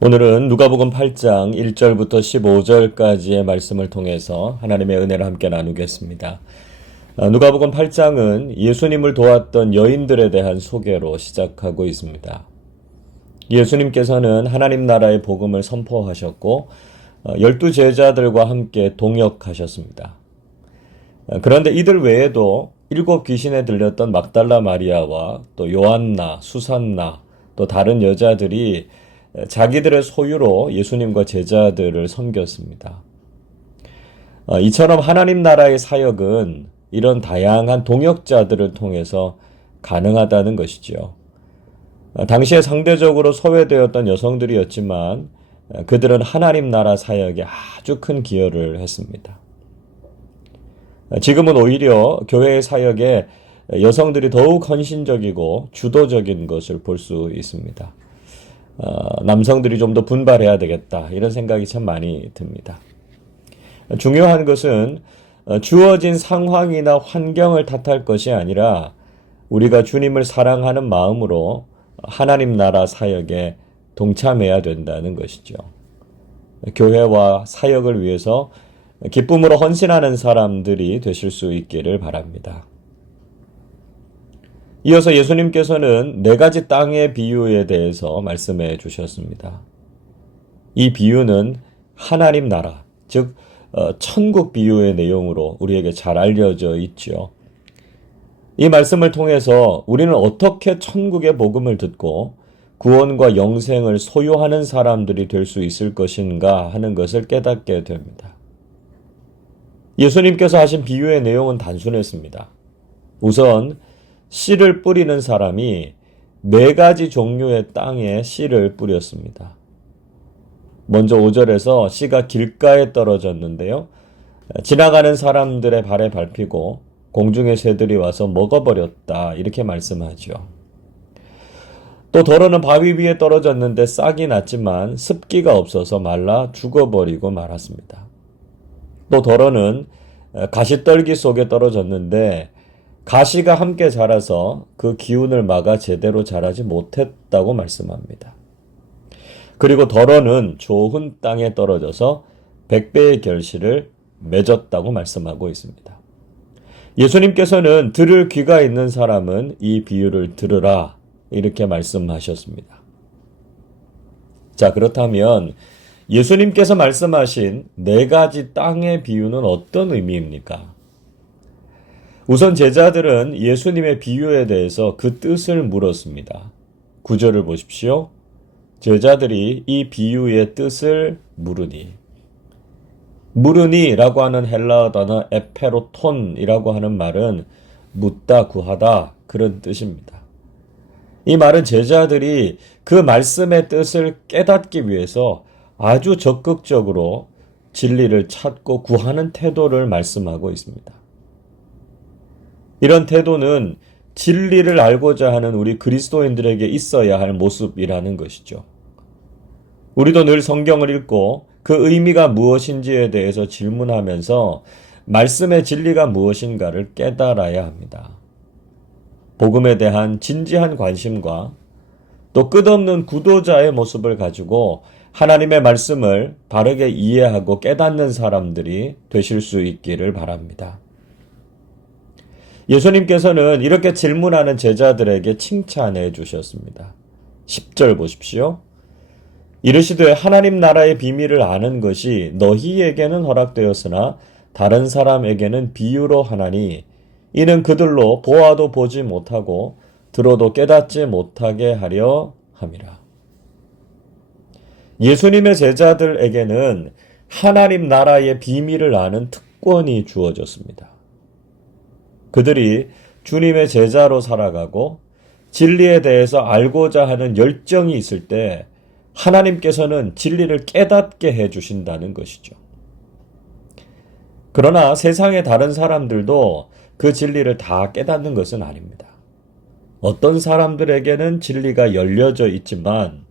오늘은 누가복음 8장 1절부터 15절까지의 말씀을 통해서 하나님의 은혜를 함께 나누겠습니다. 누가복음 8장은 예수님을 도왔던 여인들에 대한 소개로 시작하고 있습니다. 예수님께서는 하나님 나라의 복음을 선포하셨고 12 제자들과 함께 동역하셨습니다. 그런데 이들 외에도 7 귀신에 들렸던 막달라 마리아와 또 요한나, 수산나, 또 다른 여자들이 자기들의 소유로 예수님과 제자들을 섬겼습니다. 이처럼 하나님 나라의 사역은 이런 다양한 동역자들을 통해서 가능하다는 것이죠. 당시에 상대적으로 소외되었던 여성들이었지만 그들은 하나님 나라 사역에 아주 큰 기여를 했습니다. 지금은 오히려 교회의 사역에 여성들이 더욱 헌신적이고 주도적인 것을 볼 수 있습니다. 남성들이 좀 더 분발해야 되겠다 이런 생각이 참 많이 듭니다. 중요한 것은 주어진 상황이나 환경을 탓할 것이 아니라 우리가 주님을 사랑하는 마음으로 하나님 나라 사역에 동참해야 된다는 것이죠. 교회와 사역을 위해서 기쁨으로 헌신하는 사람들이 되실 수 있기를 바랍니다. 이어서 예수님께서는 4가지 땅의 비유에 대해서 말씀해 주셨습니다. 이 비유는 하나님 나라, 즉 천국 비유의 내용으로 우리에게 잘 알려져 있죠. 이 말씀을 통해서 우리는 어떻게 천국의 복음을 듣고 구원과 영생을 소유하는 사람들이 될 수 있을 것인가 하는 것을 깨닫게 됩니다. 예수님께서 하신 비유의 내용은 단순했습니다. 우선 씨를 뿌리는 사람이 4가지 종류의 땅에 씨를 뿌렸습니다. 먼저 5절에서 씨가 길가에 떨어졌는데요. 지나가는 사람들의 발에 밟히고 공중의 새들이 와서 먹어버렸다 이렇게 말씀하죠. 또 더러는 바위 위에 떨어졌는데 싹이 났지만 습기가 없어서 말라 죽어버리고 말았습니다. 또 더러는 가시떨기 속에 떨어졌는데 가시가 함께 자라서 그 기운을 막아 제대로 자라지 못했다고 말씀합니다. 그리고 더러는 좋은 땅에 떨어져서 100배의 결실을 맺었다고 말씀하고 있습니다. 예수님께서는 들을 귀가 있는 사람은 이 비유를 들으라 이렇게 말씀하셨습니다. 자, 그렇다면 예수님께서 말씀하신 4가지 땅의 비유는 어떤 의미입니까? 우선 제자들은 예수님의 비유에 대해서 그 뜻을 물었습니다. 9절을 보십시오. 제자들이 이 비유의 뜻을 물으니. 물으니라고 하는 헬라어 단어 에페로톤이라고 하는 말은 묻다, 구하다 그런 뜻입니다. 이 말은 제자들이 그 말씀의 뜻을 깨닫기 위해서 아주 적극적으로 진리를 찾고 구하는 태도를 말씀하고 있습니다. 이런 태도는 진리를 알고자 하는 우리 그리스도인들에게 있어야 할 모습이라는 것이죠. 우리도 늘 성경을 읽고 그 의미가 무엇인지에 대해서 질문하면서 말씀의 진리가 무엇인가를 깨달아야 합니다. 복음에 대한 진지한 관심과 또 끝없는 구도자의 모습을 가지고 하나님의 말씀을 바르게 이해하고 깨닫는 사람들이 되실 수 있기를 바랍니다. 예수님께서는 이렇게 질문하는 제자들에게 칭찬해 주셨습니다. 10절 보십시오. 이르시되 하나님 나라의 비밀을 아는 것이 너희에게는 허락되었으나 다른 사람에게는 비유로 하나니 이는 그들로 보아도 보지 못하고 들어도 깨닫지 못하게 하려 함이라. 예수님의 제자들에게는 하나님 나라의 비밀을 아는 특권이 주어졌습니다. 그들이 주님의 제자로 살아가고 진리에 대해서 알고자 하는 열정이 있을 때 하나님께서는 진리를 깨닫게 해주신다는 것이죠. 그러나 세상의 다른 사람들도 그 진리를 다 깨닫는 것은 아닙니다. 어떤 사람들에게는 진리가 열려져 있지만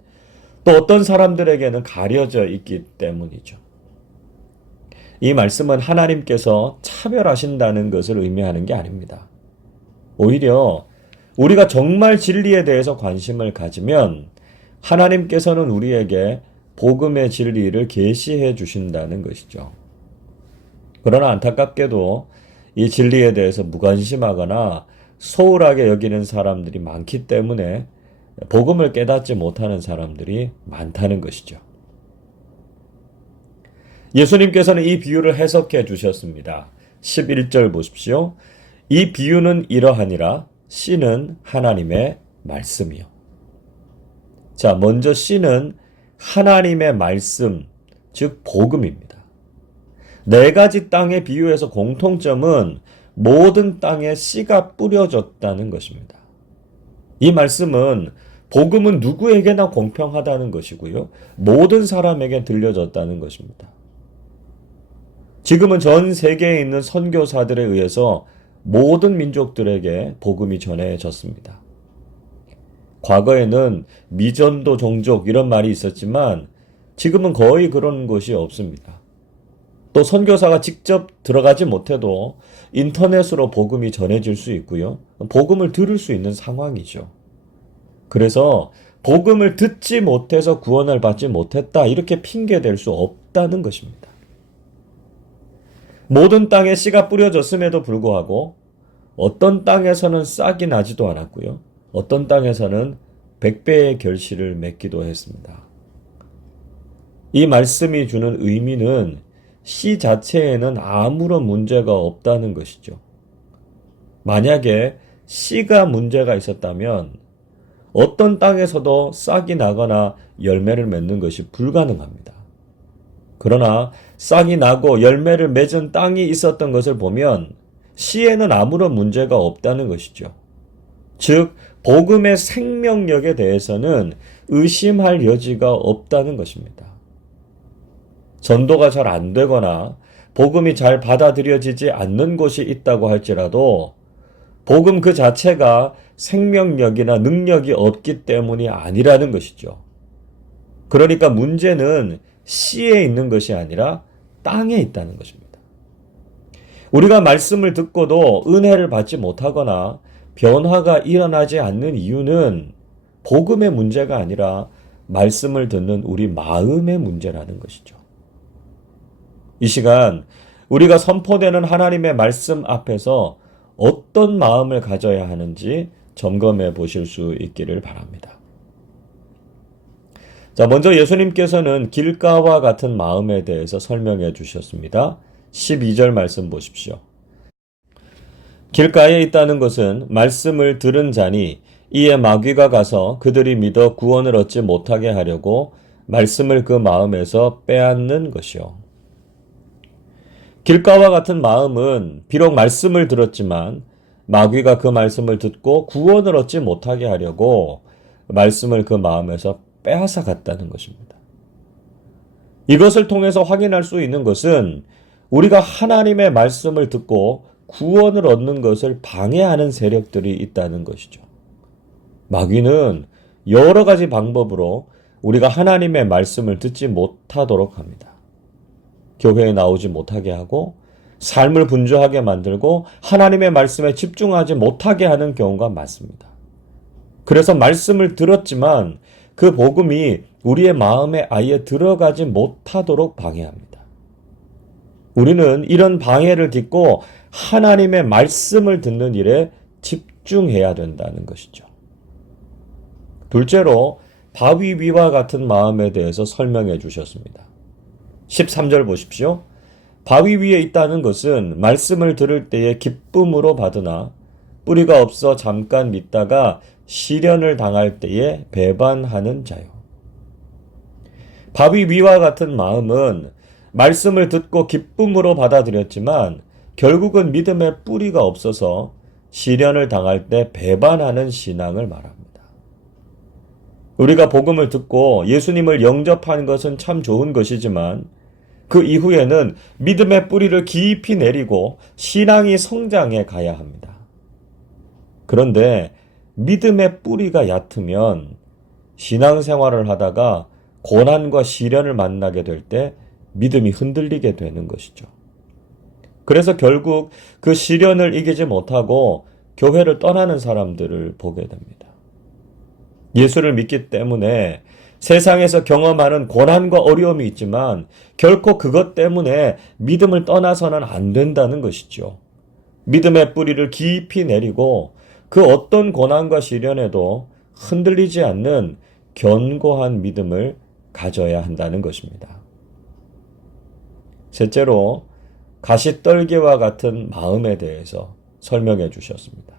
또 어떤 사람들에게는 가려져 있기 때문이죠. 이 말씀은 하나님께서 차별하신다는 것을 의미하는 게 아닙니다. 오히려 우리가 정말 진리에 대해서 관심을 가지면 하나님께서는 우리에게 복음의 진리를 계시해 주신다는 것이죠. 그러나 안타깝게도 이 진리에 대해서 무관심하거나 소홀하게 여기는 사람들이 많기 때문에 복음을 깨닫지 못하는 사람들이 많다는 것이죠. 예수님께서는 이 비유를 해석해 주셨습니다. 11절 보십시오. 이 비유는 이러하니라. 씨는 하나님의 말씀이요. 자, 먼저 씨는 하나님의 말씀, 즉 복음입니다. 네 가지 땅의 비유에서 공통점은 모든 땅에 씨가 뿌려졌다는 것입니다. 이 말씀은 복음은 누구에게나 공평하다는 것이고요. 모든 사람에게 들려졌다는 것입니다. 지금은 전 세계에 있는 선교사들에 의해서 모든 민족들에게 복음이 전해졌습니다. 과거에는 미전도 종족 이런 말이 있었지만 지금은 거의 그런 것이 없습니다. 또 선교사가 직접 들어가지 못해도 인터넷으로 복음이 전해질 수 있고요. 복음을 들을 수 있는 상황이죠. 그래서 복음을 듣지 못해서 구원을 받지 못했다 이렇게 핑계댈 수 없다는 것입니다. 모든 땅에 씨가 뿌려졌음에도 불구하고 어떤 땅에서는 싹이 나지도 않았고요. 어떤 땅에서는 100배의 결실을 맺기도 했습니다. 이 말씀이 주는 의미는 씨 자체에는 아무런 문제가 없다는 것이죠. 만약에 씨가 문제가 있었다면 어떤 땅에서도 싹이 나거나 열매를 맺는 것이 불가능합니다. 그러나 싹이 나고 열매를 맺은 땅이 있었던 것을 보면 씨에는 아무런 문제가 없다는 것이죠. 즉, 복음의 생명력에 대해서는 의심할 여지가 없다는 것입니다. 전도가 잘 안 되거나 복음이 잘 받아들여지지 않는 곳이 있다고 할지라도 복음 그 자체가 생명력이나 능력이 없기 때문이 아니라는 것이죠. 그러니까 문제는 씨에 있는 것이 아니라 땅에 있다는 것입니다. 우리가 말씀을 듣고도 은혜를 받지 못하거나 변화가 일어나지 않는 이유는 복음의 문제가 아니라 말씀을 듣는 우리 마음의 문제라는 것이죠. 이 시간 우리가 선포되는 하나님의 말씀 앞에서 어떤 마음을 가져야 하는지 점검해 보실 수 있기를 바랍니다. 자, 먼저 예수님께서는 길가와 같은 마음에 대해서 설명해 주셨습니다. 12절 말씀 보십시오. 길가에 있다는 것은 말씀을 들은 자니 이에 마귀가 가서 그들이 믿어 구원을 얻지 못하게 하려고 말씀을 그 마음에서 빼앗는 것이요. 길가와 같은 마음은 비록 말씀을 들었지만 마귀가 그 말씀을 듣고 구원을 얻지 못하게 하려고 말씀을 그 마음에서 빼앗아 갔다는 것입니다. 이것을 통해서 확인할 수 있는 것은 우리가 하나님의 말씀을 듣고 구원을 얻는 것을 방해하는 세력들이 있다는 것이죠. 마귀는 여러 가지 방법으로 우리가 하나님의 말씀을 듣지 못하도록 합니다. 교회에 나오지 못하게 하고 삶을 분주하게 만들고 하나님의 말씀에 집중하지 못하게 하는 경우가 많습니다. 그래서 말씀을 들었지만 그 복음이 우리의 마음에 아예 들어가지 못하도록 방해합니다. 우리는 이런 방해를 딛고 하나님의 말씀을 듣는 일에 집중해야 된다는 것이죠. 둘째로 바위 위와 같은 마음에 대해서 설명해 주셨습니다. 13절 보십시오. 바위 위에 있다는 것은 말씀을 들을 때에 기쁨으로 받으나 뿌리가 없어 잠깐 믿다가 시련을 당할 때에 배반하는 자요. 바위 위와 같은 마음은 말씀을 듣고 기쁨으로 받아들였지만 결국은 믿음의 뿌리가 없어서 시련을 당할 때 배반하는 신앙을 말합니다. 우리가 복음을 듣고 예수님을 영접한 것은 참 좋은 것이지만 그 이후에는 믿음의 뿌리를 깊이 내리고 신앙이 성장해 가야 합니다. 그런데 믿음의 뿌리가 얕으면 신앙생활을 하다가 고난과 시련을 만나게 될 때 믿음이 흔들리게 되는 것이죠. 그래서 결국 그 시련을 이기지 못하고 교회를 떠나는 사람들을 보게 됩니다. 예수를 믿기 때문에 세상에서 경험하는 고난과 어려움이 있지만 결코 그것 때문에 믿음을 떠나서는 안 된다는 것이죠. 믿음의 뿌리를 깊이 내리고 그 어떤 고난과 시련에도 흔들리지 않는 견고한 믿음을 가져야 한다는 것입니다. 셋째로 가시떨기와 같은 마음에 대해서 설명해 주셨습니다.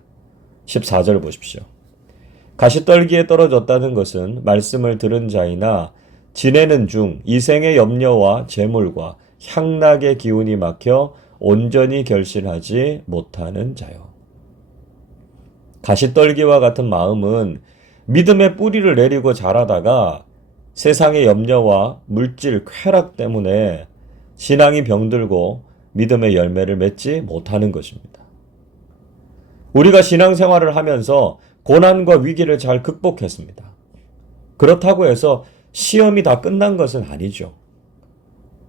14절 보십시오. 가시떨기에 떨어졌다는 것은 말씀을 들은 자이나 지내는 중 이생의 염려와 재물과 향락의 기운이 막혀 온전히 결실하지 못하는 자요. 가시떨기와 같은 마음은 믿음의 뿌리를 내리고 자라다가 세상의 염려와 물질 쾌락 때문에 신앙이 병들고 믿음의 열매를 맺지 못하는 것입니다. 우리가 신앙생활을 하면서 고난과 위기를 잘 극복했습니다. 그렇다고 해서 시험이 다 끝난 것은 아니죠.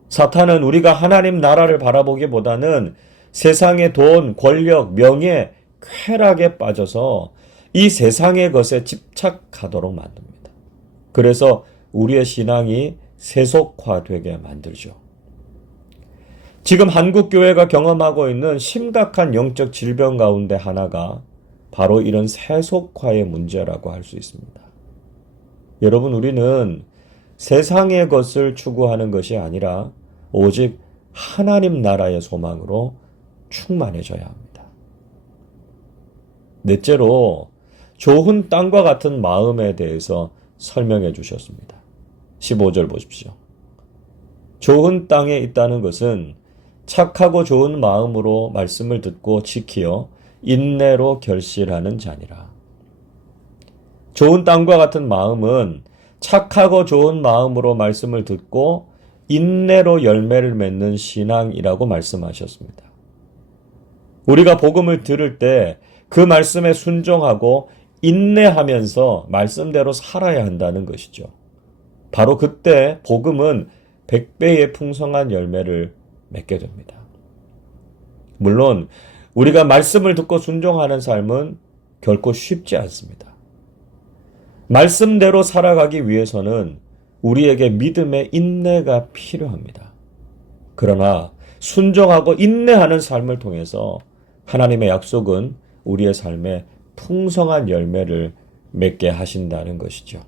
사탄은 우리가 하나님 나라를 바라보기보다는 세상의 돈, 권력, 명예, 쾌락에 빠져서 이 세상의 것에 집착하도록 만듭니다. 그래서 우리의 신앙이 세속화되게 만들죠. 지금 한국교회가 경험하고 있는 심각한 영적 질병 가운데 하나가 바로 이런 세속화의 문제라고 할 수 있습니다. 여러분, 우리는 세상의 것을 추구하는 것이 아니라 오직 하나님 나라의 소망으로 충만해져야 합니다. 넷째로 좋은 땅과 같은 마음에 대해서 설명해 주셨습니다. 15절 보십시오. 좋은 땅에 있다는 것은 착하고 좋은 마음으로 말씀을 듣고 지키어 인내로 결실하는 자니라. 좋은 땅과 같은 마음은 착하고 좋은 마음으로 말씀을 듣고 인내로 열매를 맺는 신앙이라고 말씀하셨습니다. 우리가 복음을 들을 때 그 말씀에 순종하고 인내하면서 말씀대로 살아야 한다는 것이죠. 바로 그때 복음은 100배의 풍성한 열매를 맺게 됩니다. 물론 우리가 말씀을 듣고 순종하는 삶은 결코 쉽지 않습니다. 말씀대로 살아가기 위해서는 우리에게 믿음의 인내가 필요합니다. 그러나 순종하고 인내하는 삶을 통해서 하나님의 약속은 우리의 삶에 풍성한 열매를 맺게 하신다는 것이죠.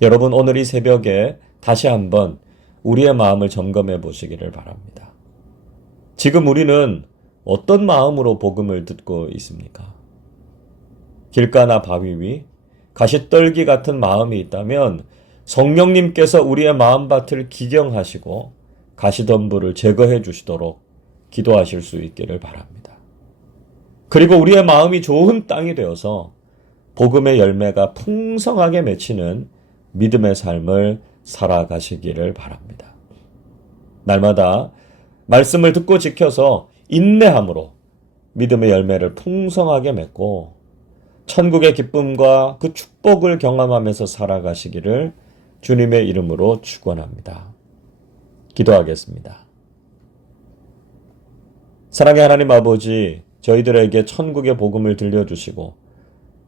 여러분, 오늘 이 새벽에 다시 한번 우리의 마음을 점검해 보시기를 바랍니다. 지금 우리는 어떤 마음으로 복음을 듣고 있습니까? 길가나 바위 위 가시떨기 같은 마음이 있다면 성령님께서 우리의 마음밭을 기경하시고 가시덤불을 제거해 주시도록 기도하실 수 있기를 바랍니다. 그리고 우리의 마음이 좋은 땅이 되어서 복음의 열매가 풍성하게 맺히는 믿음의 삶을 살아가시기를 바랍니다. 날마다 말씀을 듣고 지켜서 인내함으로 믿음의 열매를 풍성하게 맺고 천국의 기쁨과 그 축복을 경험하면서 살아가시기를 주님의 이름으로 축원합니다. 기도하겠습니다. 사랑의 하나님 아버지, 저희들에게 천국의 복음을 들려주시고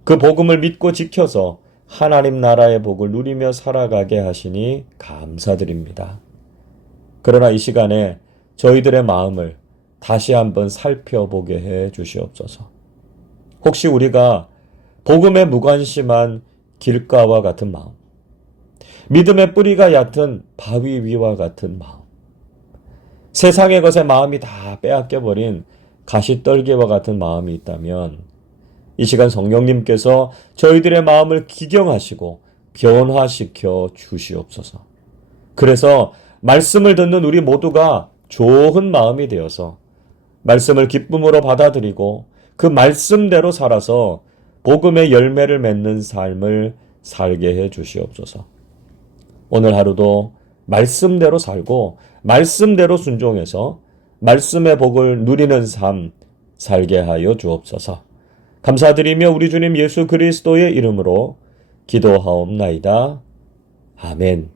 그 복음을 믿고 지켜서 하나님 나라의 복을 누리며 살아가게 하시니 감사드립니다. 그러나 이 시간에 저희들의 마음을 다시 한번 살펴보게 해 주시옵소서. 혹시 우리가 복음에 무관심한 길가와 같은 마음, 믿음의 뿌리가 얕은 바위 위와 같은 마음, 세상의 것에 마음이 다 빼앗겨버린 가시떨기와 같은 마음이 있다면 이 시간 성령님께서 저희들의 마음을 기경하시고 변화시켜 주시옵소서. 그래서 말씀을 듣는 우리 모두가 좋은 마음이 되어서 말씀을 기쁨으로 받아들이고 그 말씀대로 살아서 복음의 열매를 맺는 삶을 살게 해 주시옵소서. 오늘 하루도 말씀대로 살고 말씀대로 순종해서 말씀의 복을 누리는 삶 살게 하여 주옵소서. 감사드리며 우리 주님 예수 그리스도의 이름으로 기도하옵나이다. 아멘.